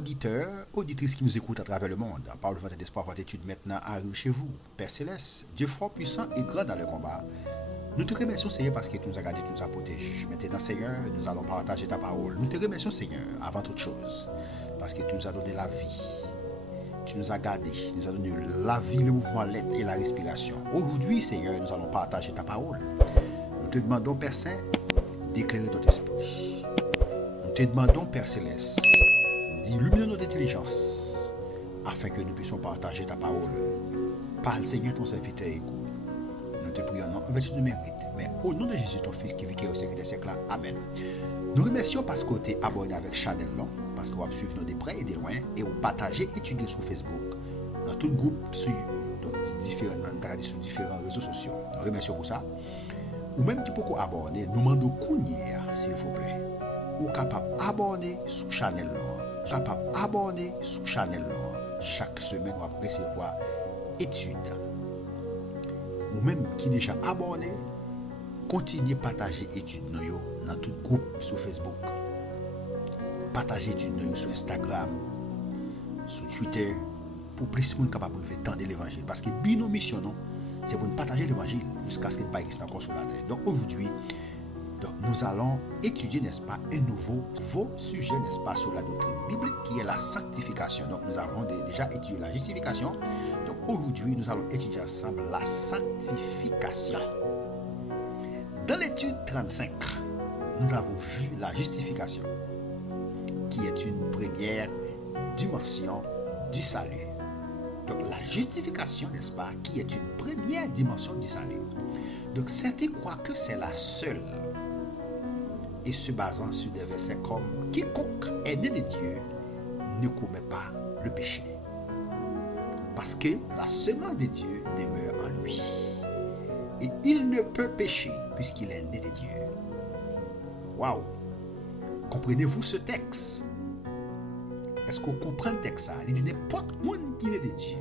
auditeurs, auditrices qui nous écoutent à travers le monde, par le vent d'espoir, votre étude maintenant arrive chez vous. Père Céleste, Dieu fort, puissant et grand dans le combat. Nous te remercions, Seigneur, parce que tu nous as gardés, tu nous as protégés. Maintenant, Seigneur, nous allons partager ta parole. Nous te remercions, Seigneur, avant toute chose, parce que tu nous as donné la vie. Tu nous as gardés, tu nous as donné la vie, le mouvement, l'aide et la respiration. Aujourd'hui, Seigneur, nous allons partager ta parole. Nous te demandons, Père Saint, d'éclairer notre esprit. Nous te demandons, Père Céleste, d'illuminer notre intelligence afin que nous puissions partager ta parole. Parle, Seigneur, ton serviteur écoute. Nous te prions en vertu de mérite, mais au nom de Jésus, ton Fils qui vit au siècle des siècles. Amen. Nous remercions parce que tu es abonné avec Chanel Long, parce que vous suivez nous de près et de loin, et vous partagez études sur Facebook, dans tout groupe, sur différents réseaux sociaux. Nous remercions pour ça. Ou même qui peut abonner, nous demandons s'il vous plaît. Ou capable d'abonner sur Chanel Long. Capable d'abonner sur Chanel Long. Chaque semaine, on va recevoir études. Ou même qui déjà abonné, continuez à partager études dans tout groupe sur Facebook. Partagez études sur Instagram, sur Twitter, pour plus de monde capable de tendre l'évangile. Parce que nos missions, c'est pour nous partager l'évangile jusqu'à ce qu'il n'y ait pas encore sur la terre. Donc aujourd'hui, nous allons étudier, n'est-ce pas, un nouveau sujet, n'est-ce pas, sur la doctrine biblique qui est la sanctification. Donc nous avons déjà étudié la justification. Donc aujourd'hui, nous allons étudier ensemble la sanctification. Dans l'étude 35, nous avons vu la justification, qui est une première dimension du salut. Donc la justification, n'est-ce pas, qui est une première dimension du salut. Donc certains croient que c'est la seule, et se basant sur des versets comme « Quiconque est né de Dieu ne commet pas le péché, parce que la semence de Dieu demeure en lui, et il ne peut pécher puisqu'il est né de Dieu. » Waouh! Comprenez-vous ce texte? Est-ce qu'on comprend le texte? Il dit n'importe monde qui est né de Dieu,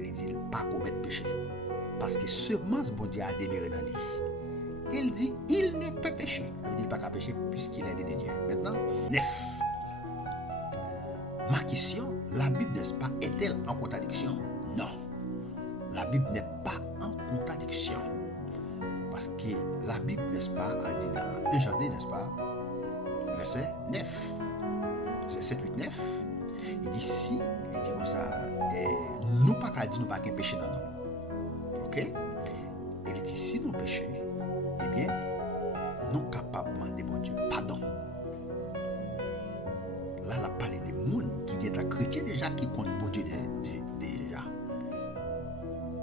il dit pas commettre péché, parce que semence bon Dieu a demeuré dans lui. Il dit il ne peut pécher. Il dit pas qu'à pécher puisqu'il est né de Dieu. Maintenant, 9. Ma question, la Bible, n'est-ce pas, est-elle en contradiction? Non. La Bible n'est pas en contradiction. Parce que la Bible, n'est-ce pas, a dit dans 1 Jean 2, n'est-ce pas, verset 9. C'est 7, 8, 9. Il dit si, il dit comme ça, nous pas qu'à dire nous pas qu'un péché dans nous. Ok? Il dit si nous péchons, eh bien, nous sommes capables de demander mon Dieu pardon. Là, la parle des monde qui est un chrétien déjà qui compte mon Dieu déjà.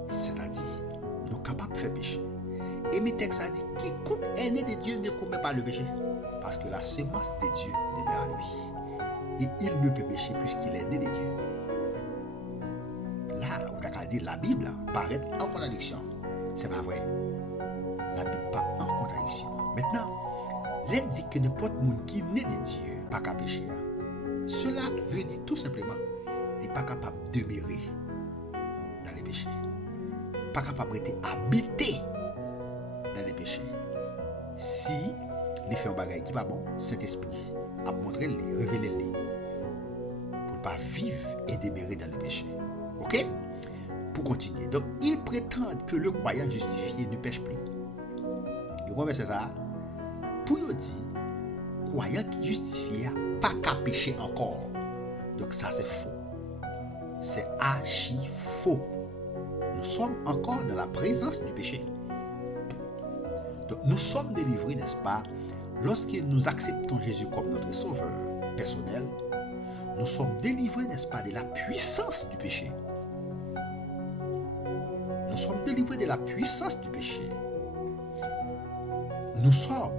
C'est-à-dire, nous sommes capables de faire péché. Et mes textes a dit quiconque est né de Dieu ne commet pas le péché. Parce que la semence de Dieu demeure en lui. Et il ne peut pécher puisqu'il est né de Dieu. Là, on a dit la Bible paraît en contradiction. C'est pas vrai. La Bible n'est pas en contradiction. Maintenant, elle dit que n'importe monde qui est né de Dieu pas qu'à pécher. Cela veut dire tout simplement il n'est pas capable de demeurer dans les péchés. Pas capable d'être habité dans les péchés. Si il fait un bagage qui n'est pas bon, cet esprit a montré les, révélé les pour ne pas vivre et demeurer dans les péchés. Ok? Pour continuer. Donc, ils prétendent que le croyant justifié ne pêche plus. Et moi, c'est ça. Pour eux dire, croyant qui justifié pas qu'à pécher encore. Donc, ça, c'est faux. C'est archi faux. Nous sommes encore dans la présence du péché. Donc, nous sommes délivrés, n'est-ce pas, lorsque nous acceptons Jésus comme notre sauveur personnel. Nous sommes délivrés, n'est-ce pas, de la puissance du péché. Nous sommes délivrés de la puissance du péché. Nous sommes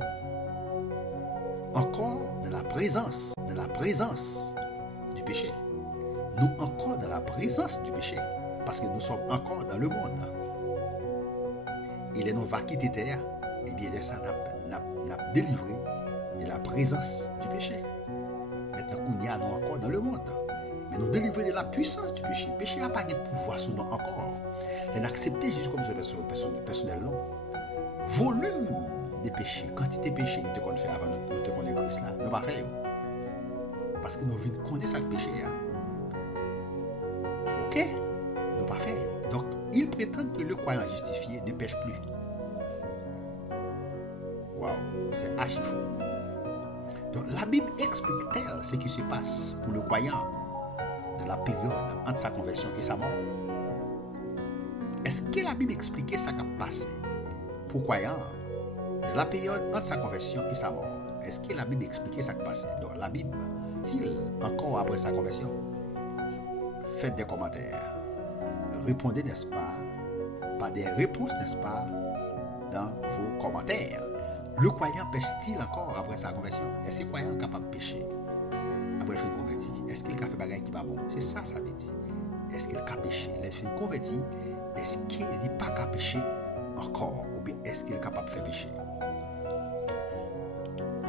encore dans la présence du péché. Nous encore dans la présence du péché. Parce que nous sommes encore dans le monde. Il est non va quitter terre. Et bien ça n'a délivré de la présence du péché. Maintenant, on y a nous encore dans le monde. Mais nous délivrer de la puissance du péché. Le péché n'a pas de pouvoir sur nous encore. On a accepté Jésus comme personnel. Volume de péché, quantité de péché, nous te qu'on fait avant nous te connaître Christ là, nous pas faire. parce que nous venons connaître ça le péché. Hein. Ok? Nous pas fait. Donc, ils prétendent que le croyant justifié ne pêche plus. Waouh, c'est archi faux. Donc, la Bible explique-t-elle ce qui se passe pour le croyant dans la période entre sa conversion et sa mort? Est-ce que la Bible expliquait ce qui a passé pour le croyant dans la période entre sa conversion et sa mort? Est-ce que la Bible expliquait ce qui a passé? Donc, la Bible, dit-il encore après sa conversion? Faites des commentaires. Répondez, n'est-ce pas, par des réponses, n'est-ce pas, dans vos commentaires. Le croyant pêche-t-il encore après sa conversion? Est-ce que le croyant est capable de pêcher après le fin converti? Est-ce qu'il a fait bagaille qui va bon? C'est ça, ça veut dire. Est-ce qu'il a pêché? Le fin converti, est-ce qu'il n'est pas capable de pêcher encore? Ou bien est-ce qu'il est capable de faire pécher?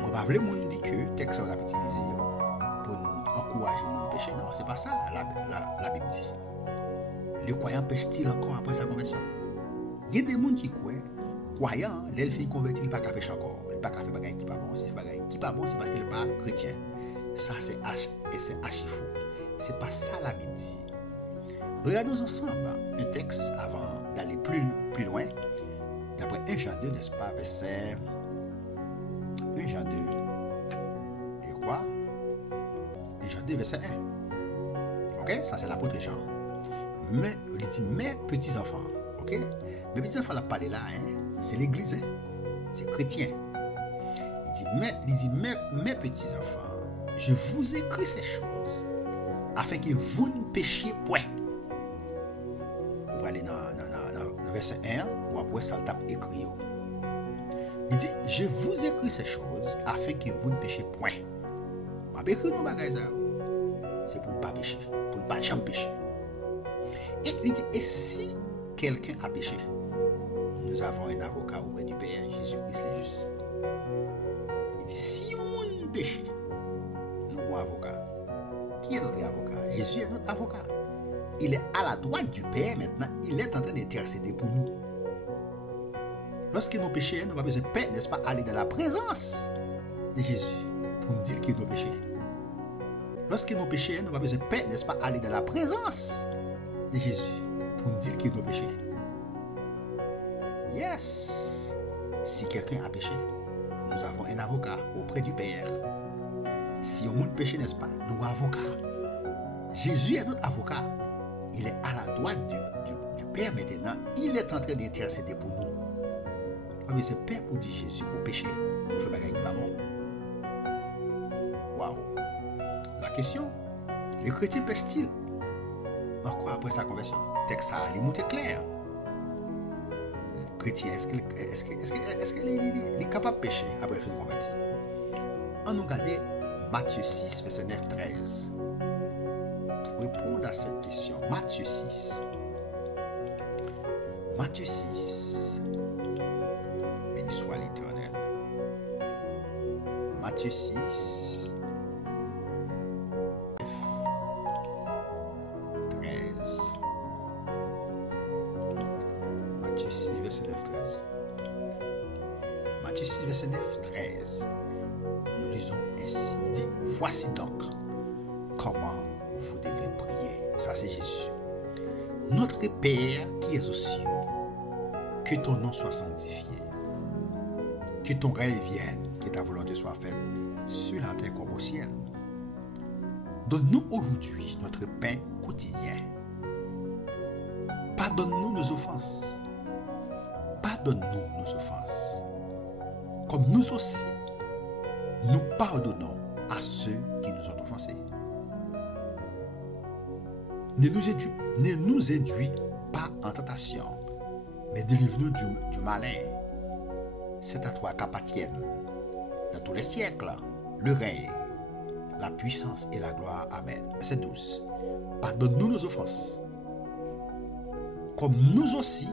On va vouloir dire que le texte qu'on a utilisé pour encourager le monde à pécher. Non, c'est pas ça la Bible dit. Le croyant pêche-t-il encore après sa conversion? Il y a des gens qui croient, croyant, l'elle fait convertir, il n'est pas qu'à pêcher encore. Il n'est pas qu'à faire bagaille qui pas bon. Si bagaille qui pas bon, c'est parce qu'il n'est pas chrétien. Ça, c'est archi faux. C'est pas ça la Bible dit. Regardons ensemble un texte avant d'aller plus loin. D'après 1 Jean 2, n'est-ce pas, verset 1 Jean 2. Et quoi? 1 Jean 2, verset 1. Ok? Ça, c'est l'apôtre Jean. Mais, il dit, mes petits-enfants. Ok? Mes petits-enfants, la parler là, hein? C'est l'église, hein? C'est chrétien. Il dit, mes petits-enfants, je vous écris ces choses afin que vous ne péchiez point. Vous allez dans verset 1, ou après ça, tape écrit. Il dit, je vous écris ces choses afin que vous ne péchiez point. On va écrire nos bagages, c'est pour ne pas pécher, pour ne pas jamais pécher. Et il dit, et si quelqu'un a péché, nous avons un avocat auprès du Père, Jésus-Christ le juste. Il dit, si on péché, nous avons un avocat. Qui est notre avocat? Jésus est notre avocat. Il est à la droite du Père maintenant, il est en train d'intercéder pour nous. Lorsque nous péchons, nous n'avons pas besoin de paix, n'est-ce pas, aller dans la présence de Jésus pour nous dire qu'il nous péché. Lorsque nous péchons, nous n'avons pas besoin de paix, n'est-ce pas, aller dans la présence de Jésus pour nous dire qu'il nous péché. Yes! Si quelqu'un a péché, nous avons un avocat auprès du Père. Si on a péché, n'est-ce pas, nous avons un avocat. Jésus est notre avocat. Il est à la droite du Père maintenant. Il est en train d'intercéder pour nous. Mais c'est Père pour dire Jésus au péché. Vous faites bagaille qui va bon. Waouh! La question, les chrétiens pêchent-ils encore après sa conversion? Texte ça, les mots est clair. Chrétien, est-ce qu'il est capable de pécher après le fin de convertir? On nous regarde Matthieu 6, verset 9-13. Pour répondre à cette question, Matthieu 6. Matthieu 6. Béni soit l'Éternel. Matthieu 6. 13. Matthieu 6, verset 9, 13. Matthieu 6, verset 9, 13. Nous lisons ainsi. Il dit, voici donc comment vous devez prier. Ça, c'est Jésus. Notre Père qui es aux cieux, que ton nom soit sanctifié, que ton règne vienne, que ta volonté soit faite sur la terre comme au ciel. Donne-nous aujourd'hui notre pain quotidien. Pardonne-nous nos offenses. Pardonne-nous nos offenses. Comme nous aussi, nous pardonnons à ceux qui nous ont offensés. Ne nous induis pas en tentation, mais délivre-nous du malin. C'est à toi qu'appartiennent, dans tous les siècles, le règne, la puissance et la gloire. Amen. Verset 12. Pardonne-nous nos offenses, comme nous aussi,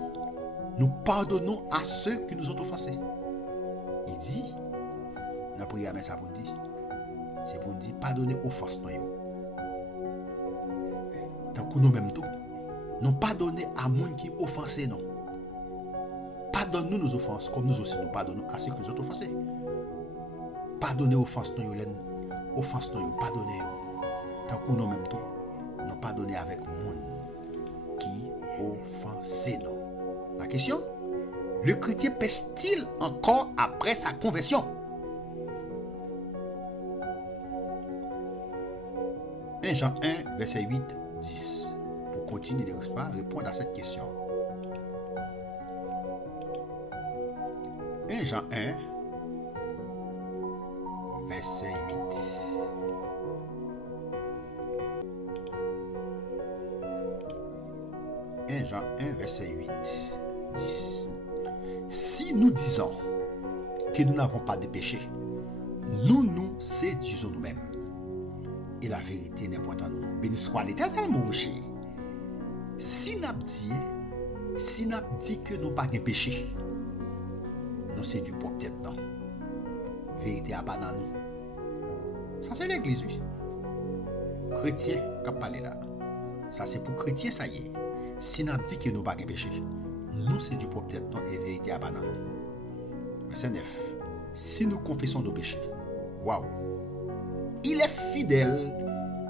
nous pardonnons à ceux qui nous ont offensés. Il dit, dans la prière, ça pour dire, c'est pour nous dire, pardonnez offenses. Donc pour nous-mêmes tout, nous pardonner à monde qui offensé non. Pardonne-nous nos offenses, comme nous aussi nous pardonnons à ceux qui nous ont offensés. Pardonnez offenses non, offenses non, pardonnez. tant qu'on nous même tout, nous pardonner avec monde qui offensé nous. La question, le chrétien pêche-t-il encore après sa conversion? 1 Jean 1, verset 8-10. Pour continuer de répondre à cette question. 1 Jean 1, verset 8. Jean 1, verset 8, 10. Si nous disons que nous n'avons pas de péché, nous nous séduisons nous-mêmes. Et la vérité n'est point en nous. Béni soit l'Éternel, mon cher. Si nous dit que nous n'avons pas de péché, nous séduisons peut-être non. Vérité à pas dans nous. Ça c'est l'église, oui. Chrétien, qui parle là. Ça c'est pour chrétien, ça y est. Si nous dit que nous n'avons pas de péché, nous séduisons peut-être non et vérité à pas dans nous. Verset 9. Si nous confessons nos péchés, waouh, il est fidèle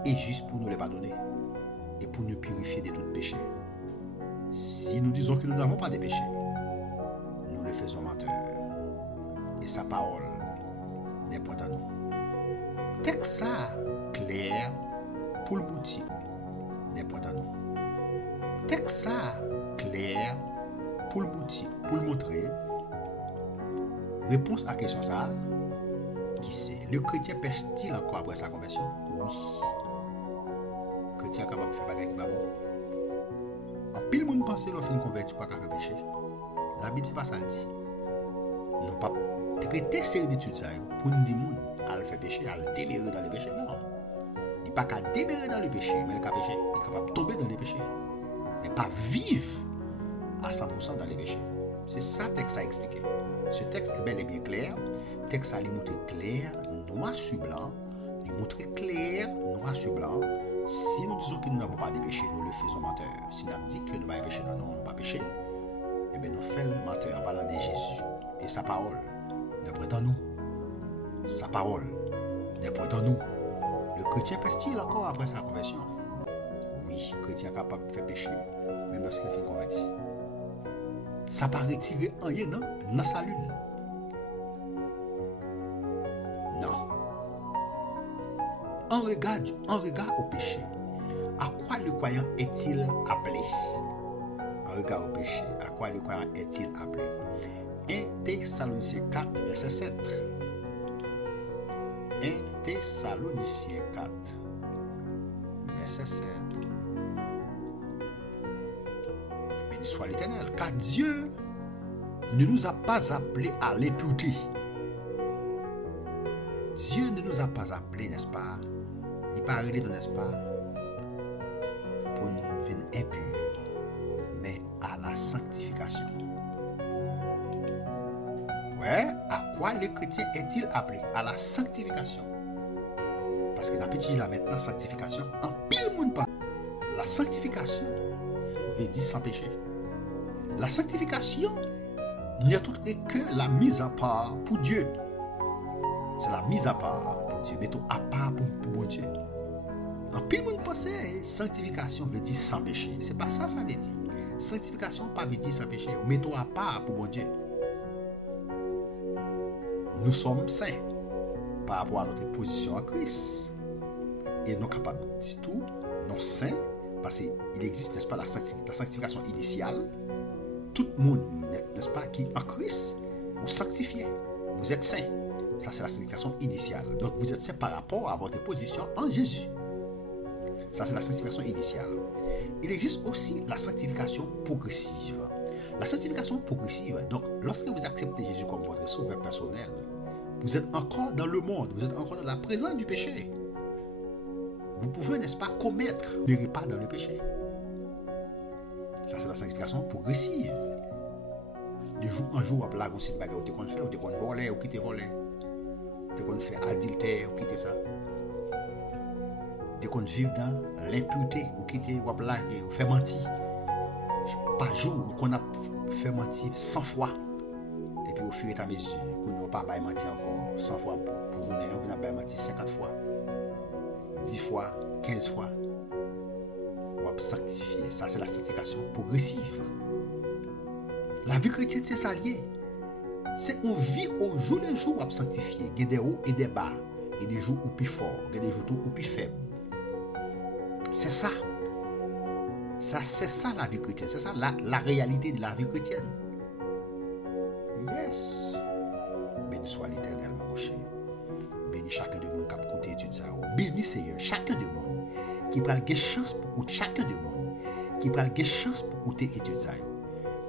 et juste pour nous les pardonner et pour nous purifier de tout péché. Si nous disons que nous n'avons pas de péché, nous le faisons menteur et sa parole n'est point en nous. Texte ça clair pour le boutique n'est point en nous. Texte ça clair pour le boutique, pour le montrer. Réponse à la question ça. Qui c'est? Le chrétien pêche-t-il encore après sa conversion? Oui. Le chrétien est capable de faire des choses qui ne sont pas bonnes. En pile, monde pense que l'on fait une conversion pour faire péché. La Bible, c'est pas ça le dit. Nous ne pas traiter série d'études ça pour nous dire à le faire péché, à le démérer dans le péché. Non. Il n'est pas qu'à démérer dans le péché, mais il est capable de tomber dans le péché. Mais pas vivre à 100% dans le péché. C'est ça le texte a expliqué. Ce texte est bel et bien clair. Le texte a montré clair, noir sur blanc. Il montre clair, noir sur blanc. Si nous disons que nous n'avons pas de péché, nous le faisons menteur. Si nous disons que nous n'avons pas de péché, nous n'avons pas de péché, eh bien nous faisons menteur en parlant de Jésus. Et sa parole n'est point en nous. Sa parole n'est point en nous. Le chrétien pêche-t-il encore après sa conversion? Oui, le chrétien est capable de faire péché, même lorsqu'il fait converti. Ça pas retirer rien dans sa lune. Non. En regard au péché, à quoi le croyant est-il appelé? En regard au péché, à quoi le croyant est-il appelé? 1 Thessaloniciens 4, verset 7. 1 Thessaloniciens 4, verset 7. Béni soit l'Éternel, car Dieu ne nous a pas appelés à l'impureté. Dieu ne nous a pas appelés, n'est-ce pas? Il n'a pas arrêté, n'est-ce pas? Pour nous venir impurs, mais à la sanctification. Ouais, à quoi le chrétien est-il appelé? À la sanctification. Parce que dans la petite là maintenant, sanctification, en pile monde pas. La sanctification veut dire sans péché. La sanctification n'est autre que la mise à part pour Dieu. C'est la mise à part pour Dieu. Mettons à part pour bon Dieu. En pile monde pense sanctification veut dire sans péché. C'est pas ça, ça veut dire. Sanctification pas veut dire sans péché. Mettons à part pour bon Dieu. Nous sommes saints par rapport à notre position en Christ. Et nous sommes capables de dire tout, nous sommes saints, parce qu'il existe, n'est-ce pas, la sanctification initiale. Tout le monde, n'est-ce pas, qui en Christ, vous sanctifiez, vous êtes saints. Ça, c'est la sanctification initiale. Donc, vous êtes saints par rapport à votre position en Jésus. Ça, c'est la sanctification initiale. Il existe aussi la sanctification progressive. La sanctification progressive, donc, lorsque vous acceptez Jésus comme votre sauveur personnel, vous êtes encore dans le monde, vous êtes encore dans la présence du péché. Vous pouvez, n'est-ce pas, commettre des repas dans le péché. Ça, c'est la sanctification progressive. De jour en jour, après la grosse bagarre, vous devez faire, vous devez voler, ou quitter voler. Vous devez faire adultère, ou quitter ça. Vous devez vivre dans l'impureté, ou quitter, ou blaguer, ou faire mentir. Par jour, qu'on a fait mentir 100 fois. Et puis au fur et à mesure, qu'on n'a pas mentir encore 100 fois pour vous, on a mentir 50 fois. 10 fois, 15 fois. On va sanctifier. Ça, c'est la sanctification progressive. La vie chrétienne, c'est ça lié. C'est on vit au jour le jour à sanctifier. Il y a des hauts et des bas. Il y a des jours où plus fort, il y a des jours où plus faible. C'est ça. C'est ça la vie chrétienne. C'est ça la réalité de la vie chrétienne. Yes. Béni soit l'Éternel, mon rocher. Béni chacun de nous qui a côté étude ça. Béni Seigneur, chacun de nous qui prend la chance pour écouter chacun de nous qui prend la chance pour écouter étude ça.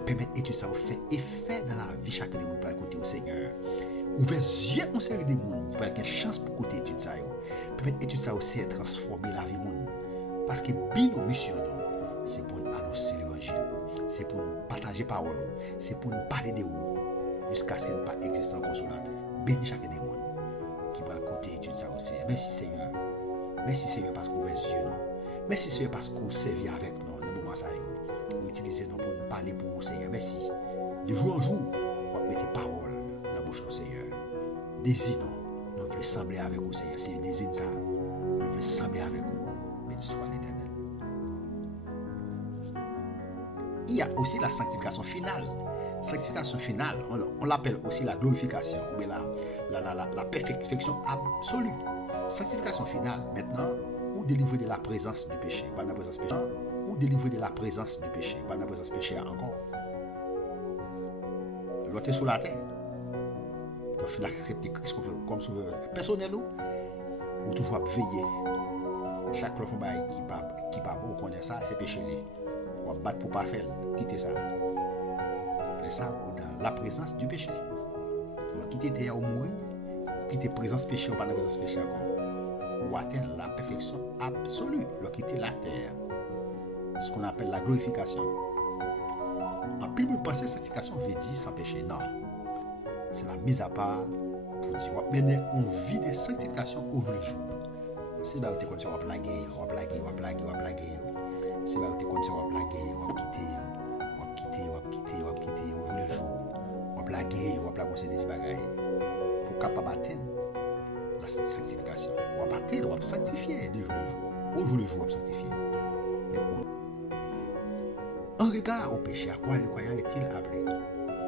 Permettre étude ça fait effet dans la vie chacun de nous pour écouter au Seigneur. Ouvert yeux on série de monde qui prend la chance pour écouter étude ça. Permettre étude ça aussi à transformer la vie monde. Parce que bien nos missions c'est pour nous annoncer l'évangile, c'est pour nous partager parole, c'est pour nous parler de vous jusqu'à ce qu'il n'y ait pas existant consolateur. Béni chacun des mondes qui va le côté étude ça aussi. Merci Seigneur. Merci Seigneur parce que vous êtes Dieu. Merci Seigneur parce que vous servez avec nous dans le moment ça. Vous utilisez nous pour nous parler pour vous Seigneur. Merci. De jour en jour, vous mettez parole dans la bouche de Seigneur. Désir nous voulons sembler avec vous Seigneur. C'est le désir ça. Nous voulons sembler avec vous. Béni soit l'Éternel. Il y a aussi la sanctification finale. Sanctification finale, on l'appelle aussi la glorification, ou bien la perfection absolue. Sanctification finale, maintenant, ou délivrer de la présence du péché, pas de la présence péché, ou délivrer de la présence du péché, pas de la présence péché encore. L'autre est sous la terre. Donc, il faut accepter Christ comme sauveur personnel, ou toujours veiller. Chaque fois qui pas bon, connaît ça, c'est péché. On va battre pour pas faire, quitter ça. C'est ça, dans la présence du péché. On va quitter terre ou mourir, quitter présence péché ou pas de présence péché encore. Ou atteindre la perfection absolue, on quitter la terre. Ce qu'on appelle la glorification. En plus, vous pensez que cette sanctification veut dire sans péché. Non. C'est la mise à part pour dire, on va mener une vie de sanctification au jour le jour. C'est là où tu continues à blaguer, on va blaguer. C'est là où tu continues à blaguer, on va quitter au jour le jour. On va blaguer des bagailles. Pour capable atteindre la sanctification. On va atteindre, on va sanctifier de jour le jour. Au jour le jour, on va sanctifier. En regard au péché, à quoi le croyant est-il appelé?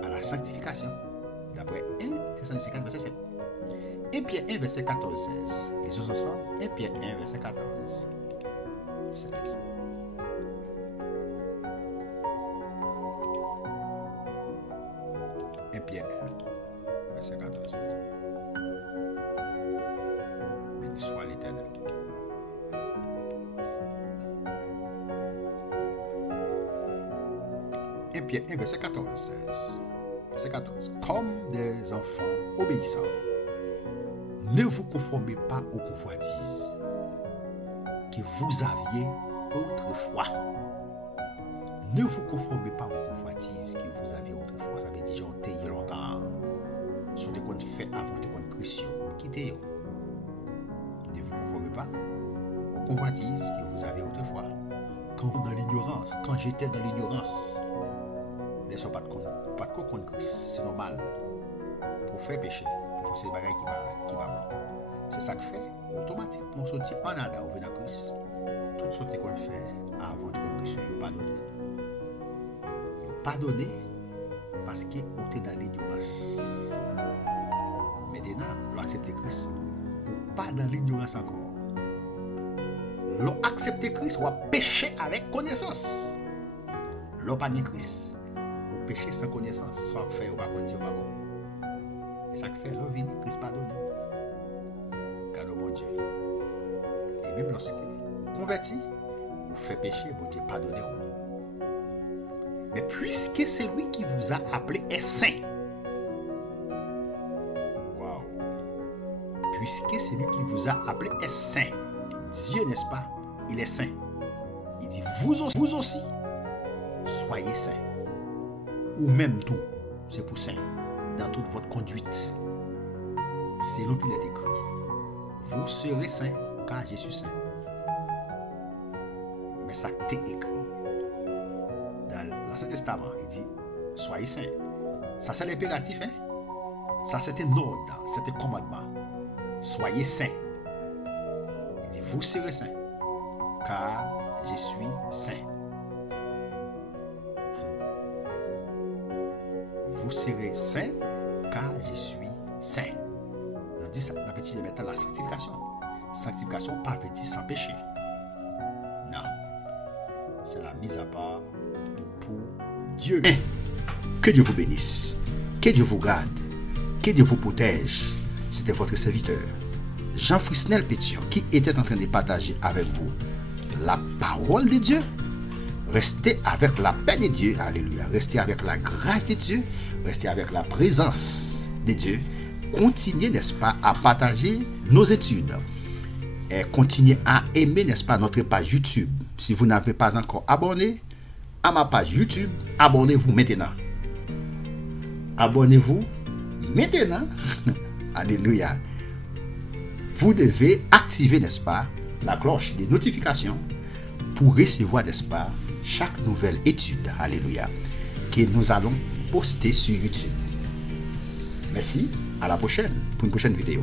À la sanctification. D'après 1 Thessaloniciens 4, verset 7. 1 Pierre 1, verset 14-16. Lisons ensemble. 1 Pierre 1, verset 14. 16. 1 Pierre 1, verset 14. Béni soit l'Éternel. Et Pierre 1, verset 14-16. Verset 14. Comme des enfants obéissants, ne vous conformez pas aux convoitises que vous aviez autrefois. Ne vous conformez pas aux convoitises que vous aviez autrefois. Ça veut dire que il y a longtemps. Sur des qu'on fait avant des qu'on Christian. Quittez-vous. Ne vous conformez pas aux convoitises que vous avez autrefois. Quand vous dans l'ignorance, quand j'étais dans l'ignorance, ne sont pas de contre Christ. C'est normal. Pour faire péché, pour faire ces bagailles qui va. C'est ça que fait. Automatiquement, on sortit en Adam, on vient dans Christ. Tout ce qu'on fait avant de Christ, il n'y a pas donné. Il n'y a pas donné parce qu'on était dans l'ignorance. Maintenant, l'on accepte Christ. On pas dans l'ignorance encore. L'on accepte Christ, on péché avec connaissance. L'on pas ni Christ. On péché sans connaissance, sans faire ou pas dire par contre. Et ça fait l'on vient Christ pardonne. Car mon Dieu. Et même lorsque converti, vous faites péché, bon Dieu pardonnez. Mais puisque celui qui vous a appelé est saint. Waouh. Puisque celui qui vous a appelé est saint. Dieu, n'est-ce pas? Il est saint. Il dit, vous aussi, soyez saints. Ou même tout, c'est pour saint. Dans toute votre conduite. C'est là qu'il est écrit. Vous serez saints, car je suis saint. Mais ça t'est écrit. Dans l'Ancien Testament, il dit, soyez saints. Ça, c'est l'impératif, hein? Ça, c'est un ordre, c'est un commandement. Soyez saints. Il dit, vous serez saints, car je suis saint. Vous serez saints, car je suis saint. On dit ça, on appelle maintenant la sanctification. Sanctification, pas veut dire sans péché. Non. C'est la mise à part pour Dieu. Que Dieu vous bénisse. Que Dieu vous garde. Que Dieu vous protège. C'était votre serviteur, Jean Frisnel Pétion, qui était en train de partager avec vous la parole de Dieu. Restez avec la paix de Dieu. Alléluia. Restez avec la grâce de Dieu. Restez avec la présence de Dieu. Continuez, n'est-ce pas, à partager nos études. Et continuez à aimer, n'est-ce pas, notre page YouTube. Si vous n'avez pas encore abonné à ma page YouTube, abonnez-vous maintenant. Abonnez-vous maintenant. Alléluia. Vous devez activer, n'est-ce pas, la cloche des notifications pour recevoir, n'est-ce pas, chaque nouvelle étude. Alléluia. Que nous allons poster sur YouTube. Merci. À la prochaine pour une prochaine vidéo.